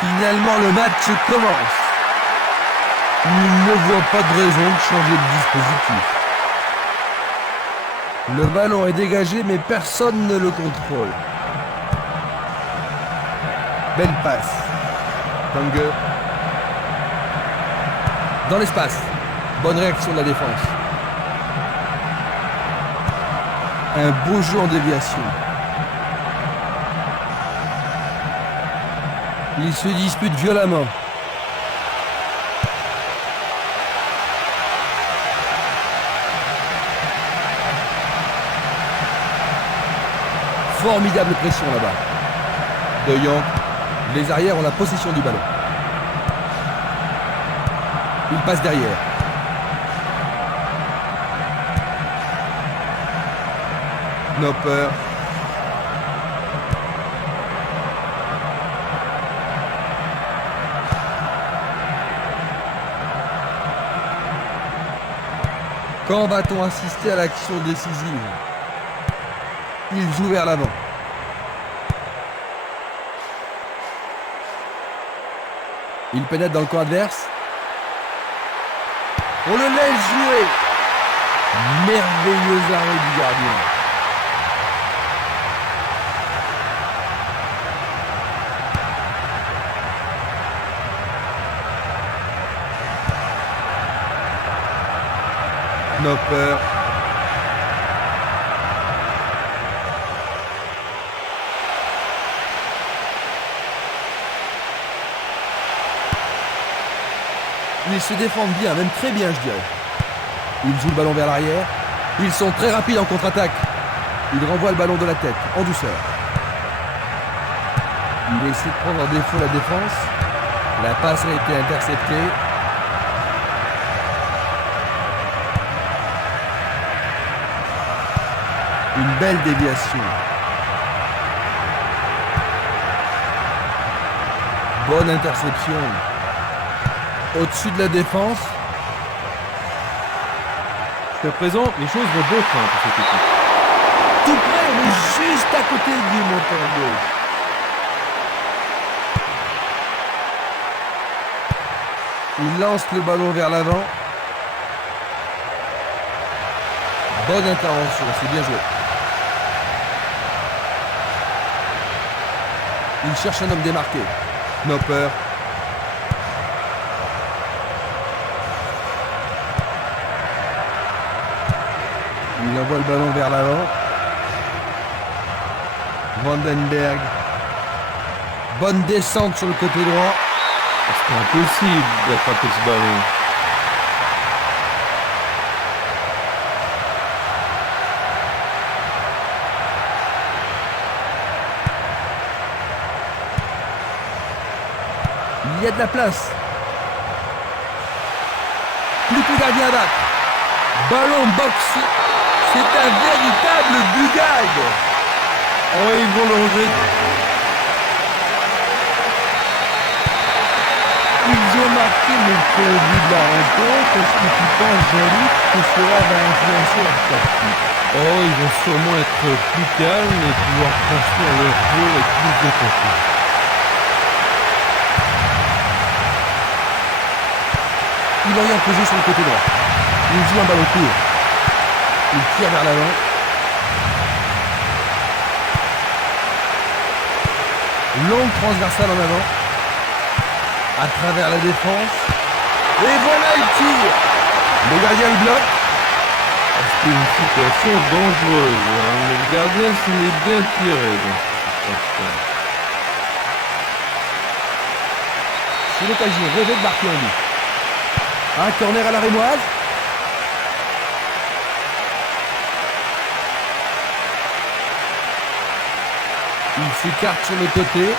Finalement, le match commence. Il ne voit pas de raison de changer de dispositif. Le ballon est dégagé, mais personne ne le contrôle. Belle passe. Tange. Dans l'espace. Bonne réaction de la défense. Un beau jeu en déviation. Ils se disputent violemment. Formidable pression là-bas. De Jong. Les arrières ont la possession du ballon. Il passe derrière. Nopper. Quand va-t-on assister à l'action décisive? Il joue vers l'avant. Il pénètre dans le camp adverse. On le laisse jouer. Merveilleux arrêt du gardien. Nopper. Ils se défendent bien, même très bien, je dirais. Ils jouent le ballon vers l'arrière. Ils sont très rapides en contre-attaque. Ils renvoient le ballon de la tête, en douceur. Il essaie de prendre en défaut la défense. La passe a été interceptée. Une belle déviation. Bonne interception. Au-dessus de la défense. Jusqu'à présent, les choses vont bon train pour cette équipe. Tout près, on est juste à côté du monteur gauche. Il lance le ballon vers l'avant. Bonne intervention, c'est bien joué. Il cherche un homme démarqué. Nopper. Il envoie le ballon vers l'avant. Vandenberg. Bonne descente sur le côté droit. C'est impossible d'attraper ce ballon. Il y a de la place. Plus que le gardien à battre. Ballon box. C'est un véritable bugade. Oh, ils vont l'enlever. Ils ont marqué le début de la rencontre. Est-ce que tu penses, Jean-Luc, que cela va influencer leur tactique? Oh, ils vont sûrement être plus calmes et pouvoir construire leur jeu avec plus de confiance. Il oriente le jeu sur le côté droit. Il joue un ballon court. Il tire vers l'avant. Longue transversale en avant. À travers la défense. Et voilà, il tire. Le gardien le bloque. C'est une situation dangereuse. Hein. Le gardien s'en est bien tiré dans cette situation. C'est l'occasion rêvée de marquer en but. Un corner à la rémoise. Il s'écarte sur le côté.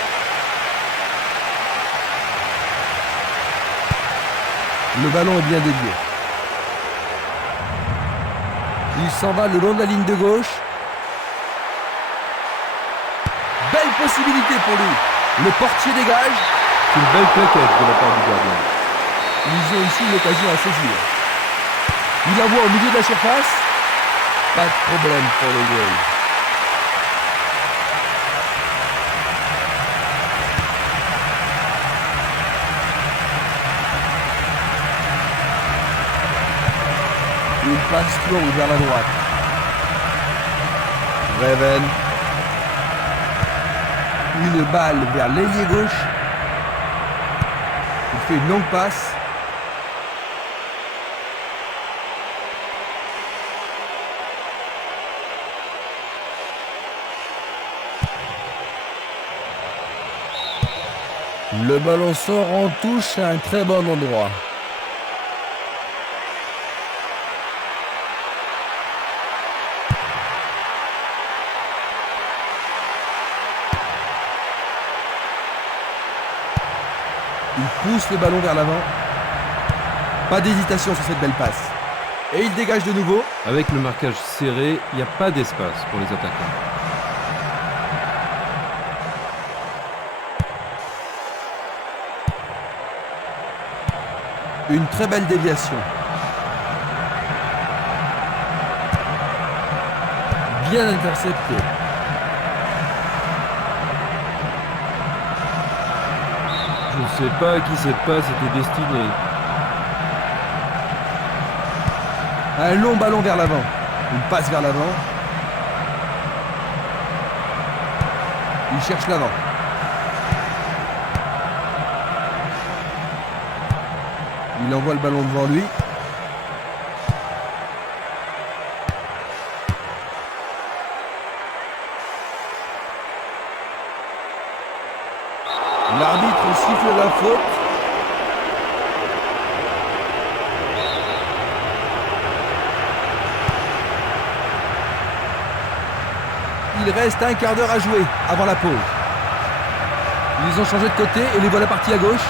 Le ballon est bien dévié. Il s'en va le long de la ligne de gauche. Belle possibilité pour lui. Le portier dégage. C'est une belle plaquette de la part du gardien. Ils ont ici une occasion à saisir. Il envoie au milieu de la surface. Pas de problème pour le goal. passe longue vers la droite. Reven. Une balle vers l'ailier gauche. Il fait une longue passe. Le ballon sort en touche à un très bon endroit. Il pousse le ballon vers l'avant. Pas d'hésitation sur cette belle passe. Et il dégage de nouveau. Avec le marquage serré, il n'y a pas d'espace pour les attaquants. Une très belle déviation. Bien intercepté. Je ne sais pas à qui cette passe était destinée. Un long ballon vers l'avant. Une passe vers l'avant. Il cherche l'avant. Il envoie le ballon devant lui. L'arbitre siffle la faute. Il reste un quart d'heure à jouer avant la pause. Ils ont changé de côté et les voilà partis à gauche.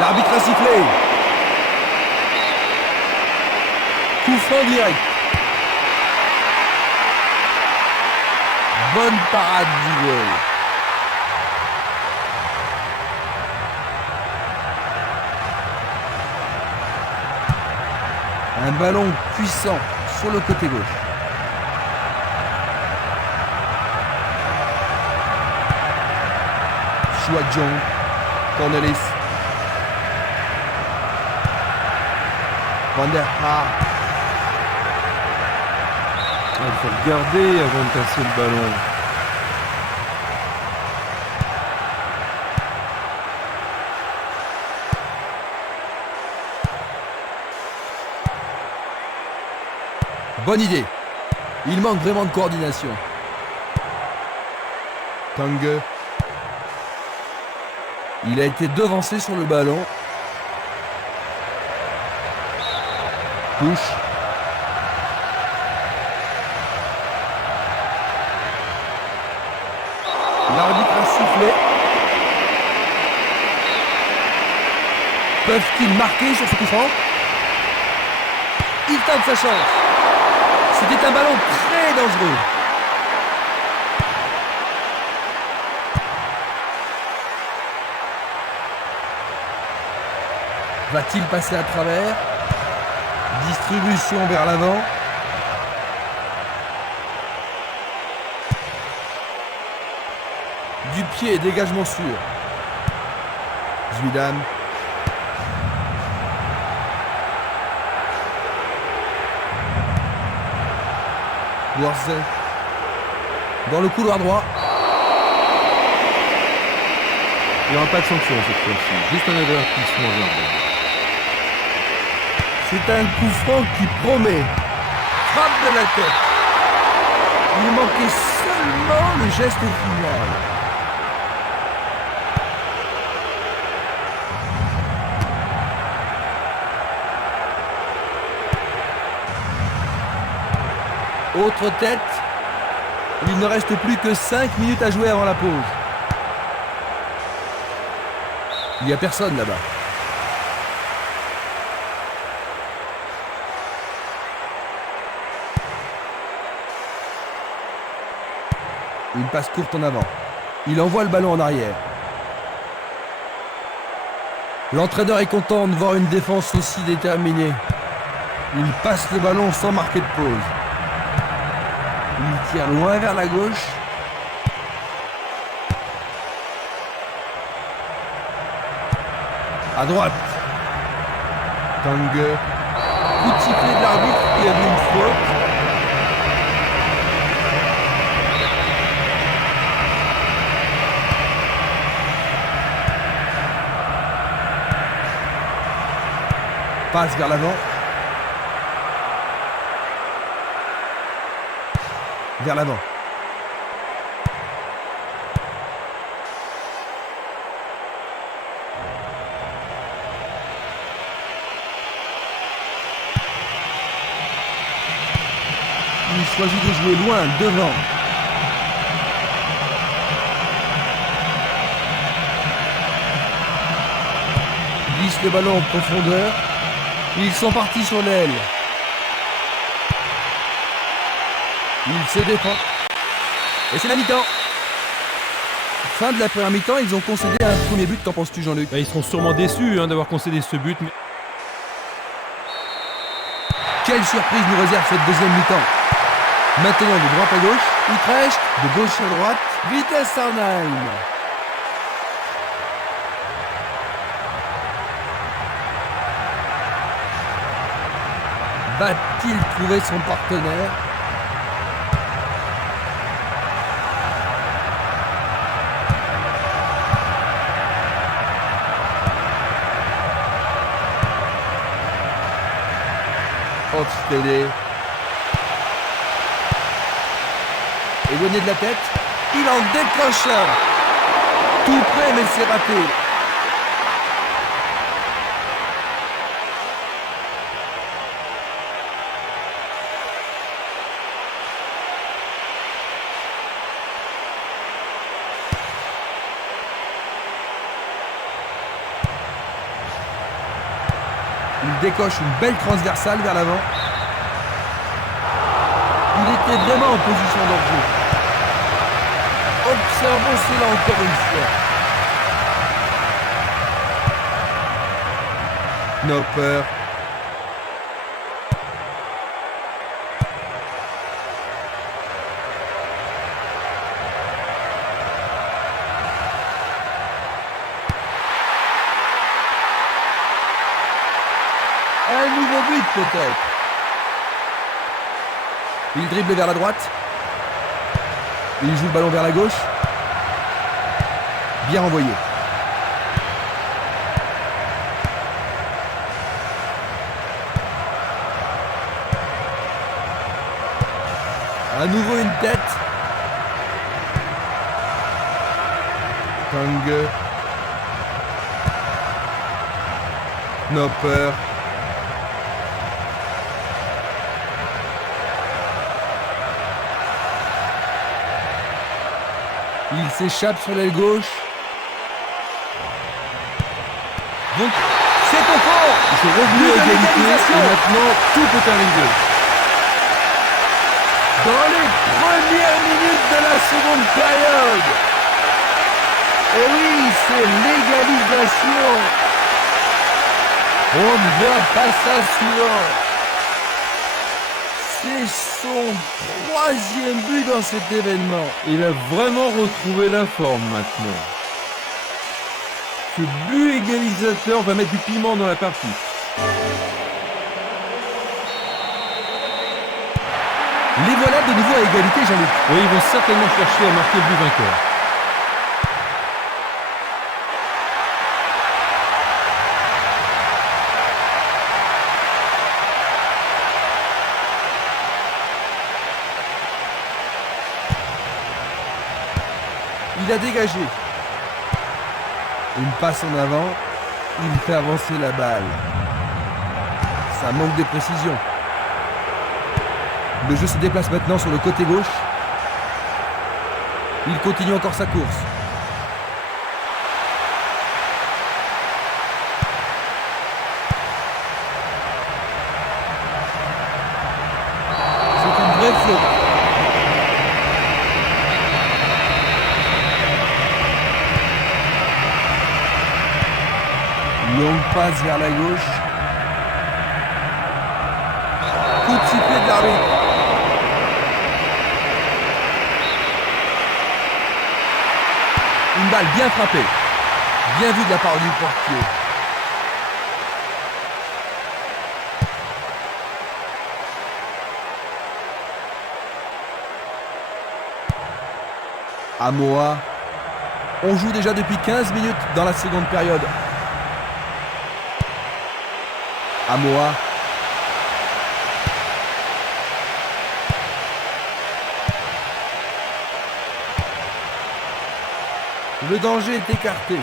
L'arbitre a sifflé. Coup franc direct. Bonne parade du goal. Un ballon puissant sur le côté gauche. Chouadjong, Cornelis. Van der Haar. Il faut regarder avant de passer le ballon. Bonne idée. Il manque vraiment de coordination. Tange. Il a été devancé sur le ballon. Touche. L'arbitre a sifflé. Peuvent-ils marquer sur ce coup franc? Il tente sa chance. C'était un ballon très dangereux. Va-t-il passer à travers? Distribution vers l'avant. Du pied, dégagement sûr. Zidane. Bourse. Dans le couloir droit. Il n'y aura pas de sanction cette fois-ci, juste un avertissement verbal. C'est un coup franc qui promet. Frappe de la tête. Il manquait seulement le geste final. Autre tête. Il ne reste plus que 5 minutes à jouer avant la pause. Il n'y a personne là-bas. Une passe courte en avant. Il envoie le ballon en arrière. L'entraîneur est content de voir une défense aussi déterminée. Il passe le ballon sans marquer de pause. Il tire loin vers la gauche. À droite. Tanguy. Coup de sifflet de l'arbitre qui a vu une faute. Passe vers l'avant. Vers l'avant. Il choisit de jouer loin, devant. Glisse le ballon en profondeur. Ils sont partis sur l'aile. Il se défend. Et c'est la mi-temps. Fin de la première mi-temps, ils ont concédé un premier but. Qu'en penses-tu, Jean-Luc ? Ils seront sûrement déçus d'avoir concédé ce but. Mais... Quelle surprise nous réserve cette deuxième mi-temps. Maintenant de droite à gauche, Utrecht, de gauche à droite, Vitesse Arnhem. Va-t-il trouver son partenaire ? Hofstede. Éloigné de la tête, il en décroche un. Tout près, mais c'est raté. Il décoche une belle transversale vers l'avant. Il était vraiment en position d'enjeu. Observons cela encore une fois. Nopper. Un nouveau but peut-être. Il dribble vers la droite. Il joue le ballon vers la gauche. Bien renvoyé. À nouveau une tête. Tanguy. Nopper. Il s'échappe sur l'aile gauche. Donc, c'est au fort. Ils sont revenus à égalité et maintenant tout peut arriver. Dans les premières minutes de la seconde période. Et oui, c'est l'égalisation. On ne voit pas ça souvent. C'est son troisième but dans cet événement. Il a vraiment retrouvé la forme maintenant. Ce but égalisateur va mettre du piment dans la partie. Les voilà de nouveau à égalité, Jean-Luc. Oui, ils vont certainement chercher à marquer le but vainqueur. Il a dégagé. Une passe en avant. Il fait avancer la balle. Ça manque de précision. Le jeu se déplace maintenant sur le côté gauche. Il continue encore sa course. C'est une vraie faute. Longue passe vers la gauche. Coup de sifflet de l'arbitre. Une balle bien frappée. Bien vue de la part du portier. Amoa. On joue déjà depuis 15 minutes dans la seconde période. Amoa. Le danger est écarté.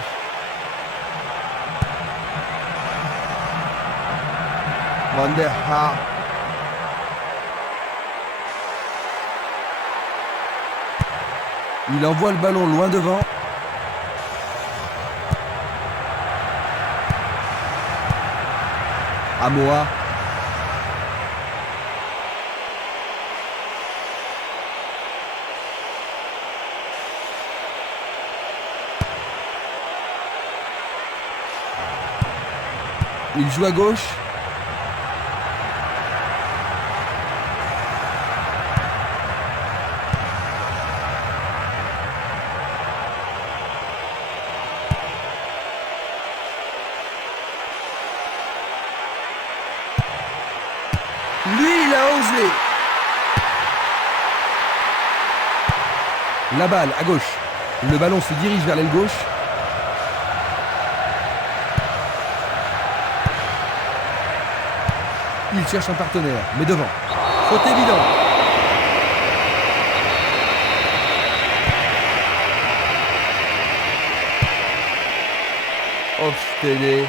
Van der Haar. Il envoie le ballon loin devant. Amoa. Il joue à gauche. Lui, il a osé. La balle à gauche. Le ballon se dirige vers l'aile gauche. Il cherche un partenaire, mais devant. Faute évident. Hofstede.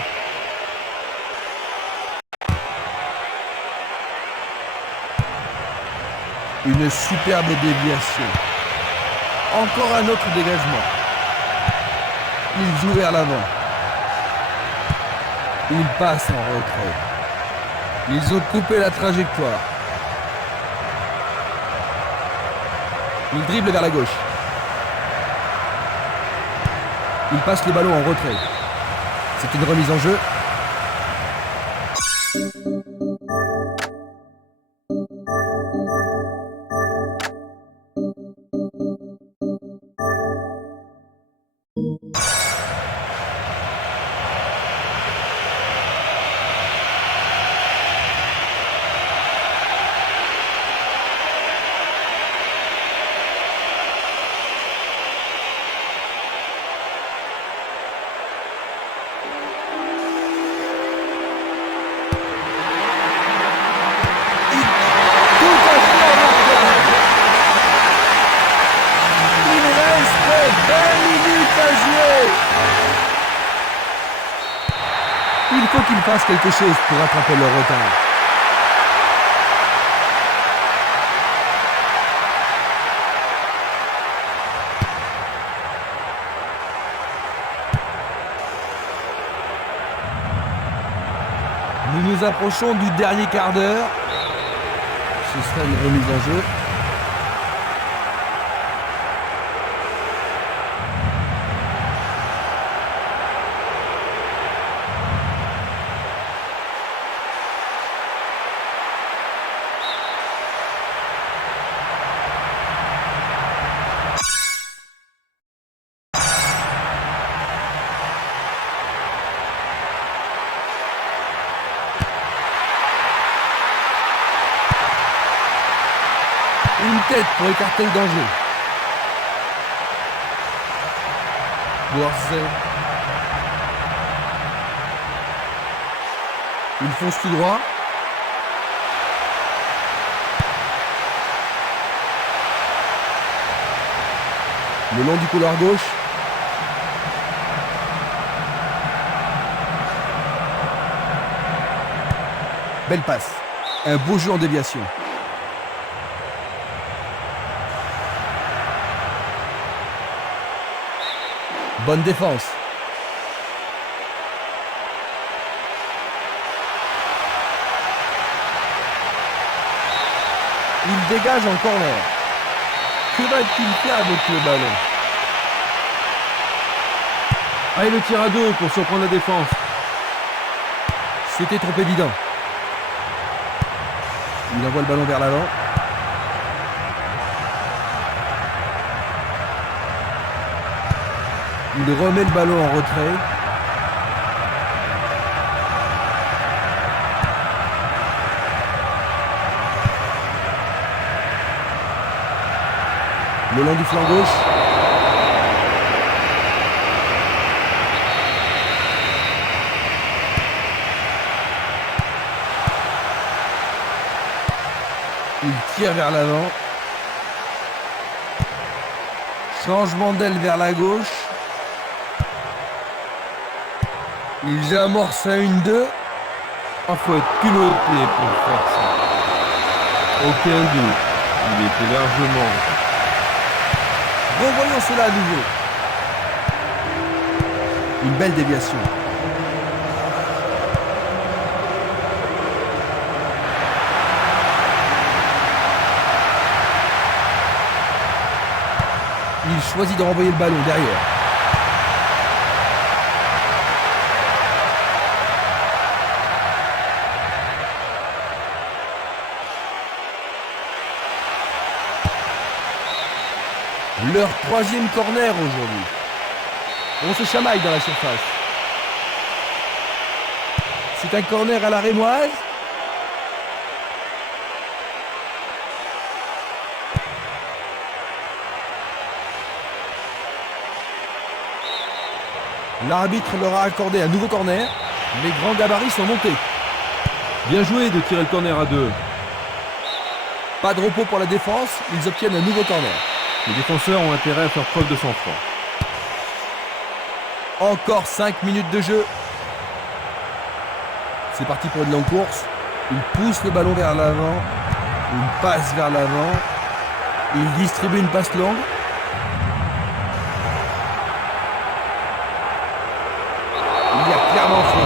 Une superbe déviation. Encore un autre dégagement. Il joue vers l'avant. Il passe en retrait. Ils ont coupé la trajectoire. Il dribble vers la gauche. Il passe le ballon en retrait. C'est une remise en jeu. Il faut qu'il fasse quelque chose pour rattraper leur retard. Nous nous approchons du dernier quart d'heure. Ce sera une remise en jeu. Une tête pour écarter le danger. Boarset. Il fonce tout droit. Le long du couloir gauche. Belle passe. Un beau jeu en déviation. Bonne défense. Il dégage en corner. Que va-t-il faire avec le ballon? Allez, le tir à deux pour surprendre la défense. C'était trop évident. Il envoie le ballon vers l'avant. Il remet le ballon en retrait. Le long du flanc gauche. tire vers l'avant. Changement d'aile vers la gauche. Ils amorcent un 1-2. Il faut être culotté pour faire ça. Aucun doute. Il était largement. Revoyons cela à nouveau. Une belle déviation. Il choisit de renvoyer le ballon derrière. Leur troisième corner aujourd'hui. On se chamaille dans la surface. C'est un corner à la rémoise. L'arbitre leur a accordé un nouveau corner. Les grands gabarits sont montés. Bien joué de tirer le corner à 2. Pas de repos pour la défense. Ils obtiennent un nouveau corner. Les défenseurs ont intérêt à faire preuve de sang-froid. Encore 5 minutes de jeu. C'est parti pour une longue course. Il pousse le ballon vers l'avant. Une passe vers l'avant. Il distribue une passe longue. Il y a clairement faute.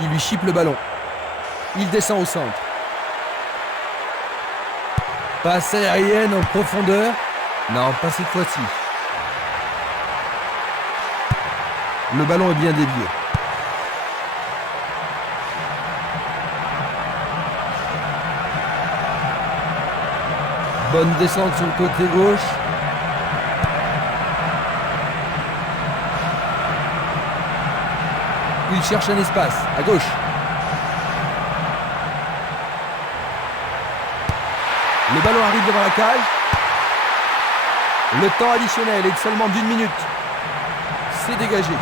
Il lui chipe le ballon. Il descend au centre. Passe aérienne en profondeur. Non, pas cette fois-ci. Le ballon est bien dévié. Bonne descente sur le côté gauche. Il cherche un espace, à gauche. Le ballon arrive devant la cage. Le temps additionnel est de seulement d'1 minute. C'est dégagé.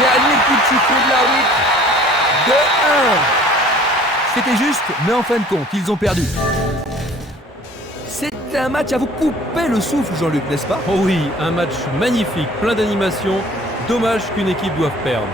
Dernier coup de sifflet de l'arbitre. 2-1. C'était juste, mais en fin de compte, ils ont perdu. C'était un match à vous couper le souffle, Jean-Luc, n'est-ce pas? Oh oui, un match magnifique, plein d'animation. Dommage qu'une équipe doive perdre.